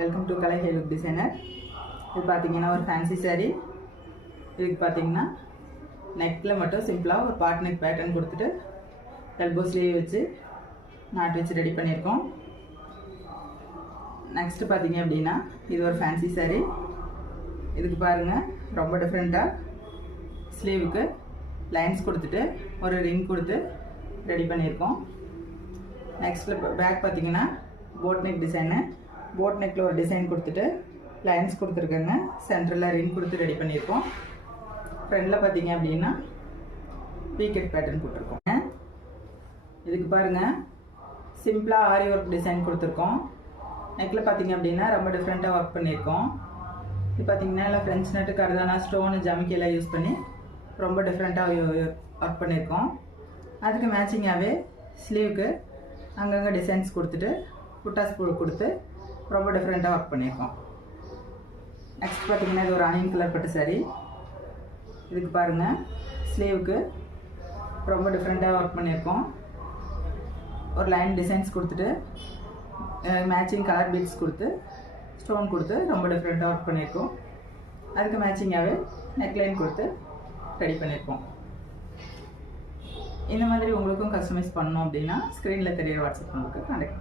Welcome to Kalai hair look designer. இது பார்த்தீங்கன்னா ஒரு ஃபேன்சி saree. இதுக்கு பார்த்தீங்கன்னா நெக்கில் மட்டும் சிம்பிளாக ஒரு பாட் நெக் பேட்டர்ன் கொடுத்துட்டு எல்போ ஸ்லீவ் வச்சு நாட் வச்சு ரெடி பண்ணியிருக்கோம். நெக்ஸ்ட்டு பார்த்தீங்க அப்படின்னா இது ஒரு ஃபேன்சி saree. இதுக்கு பாருங்கள் ரொம்ப டிஃப்ரெண்ட்டாக ஸ்லீவுக்கு லைன்ஸ் கொடுத்துட்டு ஒரு ரிங் கொடுத்து ரெடி பண்ணியிருக்கோம். நெக்ஸ்ட்டில் பேக் பார்த்தீங்கன்னா போட் நெக் டிசைனு. போட் நெக்கில் ஒரு டிசைன் கொடுத்துட்டு லைன்ஸ் கொடுத்துருக்கேங்க. சென்டரில் ரிங் கொடுத்து ரெடி பண்ணியிருக்கோம். ஃப்ரண்டில் பார்த்தீங்க அப்படின்னா பீக்கெட் பேட்டர்ன் போட்டிருக்கோங்க. இதுக்கு பாருங்கள் சிம்பிளாக ஆரி ஒர்க் டிசைன் கொடுத்துருக்கோம். நெக்கில் பார்த்தீங்க அப்படின்னா ரொம்ப டிஃப்ரெண்ட்டாக ஒர்க் பண்ணியிருக்கோம். இது பார்த்தீங்கன்னா எல்லாம் ஃப்ரெஞ்ச் நட்டு, கர்தானா, ஸ்டோனு, ஜமிக்கெல்லாம் யூஸ் பண்ணி ரொம்ப டிஃப்ரெண்ட்டாக ஒர்க் பண்ணியிருக்கோம். அதுக்கு மேட்சிங்காகவே ஸ்லீவுக்கு அங்கங்கே டிசைன்ஸ் கொடுத்துட்டு புட்டாஸ் கொடுத்து ரொம்ப டிஃப்ரெண்ட்டாக ஒர்க் பண்ணியிருக்கோம். நெக்ஸ்ட் பார்த்தீங்கன்னா இது ஒரு ஆனியன் கலர் பட்டு saree. இதுக்கு பாருங்கள் ஸ்லீவுக்கு ரொம்ப டிஃப்ரெண்ட்டாக ஒர்க் பண்ணியிருக்கோம். ஒரு லைன் டிசைன்ஸ் கொடுத்துட்டு மேட்சிங் கலர் பீட்ஸ் கொடுத்து ஸ்டோன் கொடுத்து ரொம்ப டிஃப்ரெண்ட்டாக ஒர்க் பண்ணியிருக்கோம். அதுக்கு மேட்சிங்காகவே நெக்லைன் கொடுத்து ரெடி பண்ணியிருக்கோம். இந்த மாதிரி உங்களுக்கும் கஸ்டமைஸ் பண்ணணும் அப்படின்னா ஸ்க்ரீனில் தெரியிற வாட்ஸ்அப் நம்பருக்கு கான்டாக்ட்